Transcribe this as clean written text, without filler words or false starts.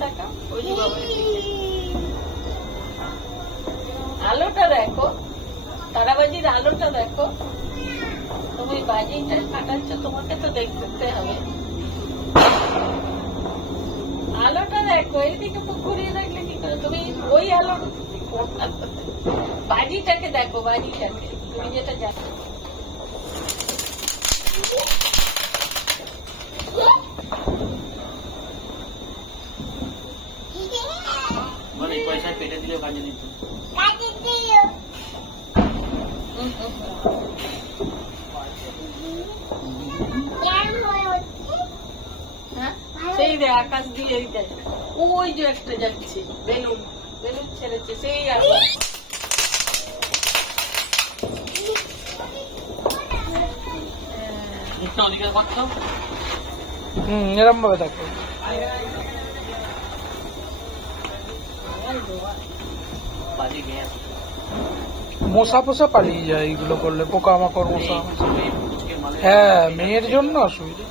তাকাও, ওই যে বাবারের দিকে। আলোটা দেখো, তারাবাজির আলোটা দেখো। তুমি বাজিটা ফাটাচ্ছ, তোমাকে তো দেখতে হবে। আলোটা দেখো, এইদিকে তো ঘুরিয়ে রাখলে কি করে? তুমি ওই আলোর বাজিটাকে দেখো, বাজিটাকে তুমি যেটা জানো। পয়সা পেটে দিলে বাজে দিত। সেই রে আকাশ দিয়ে এই দেখ, ওই যে একটা যাচ্ছে বেলুন, বেলুন ছেড়েছে সেই আকাশ। মুখটা ওদিকে করতো। এরম ভাবে দেখো। বাজে গিয়ে মশা ফসা পালিয়ে যায় এইগুলো করলে, পোকামাকড় মশা। হ্যাঁ, মেয়ের জন্য অসুবিধা।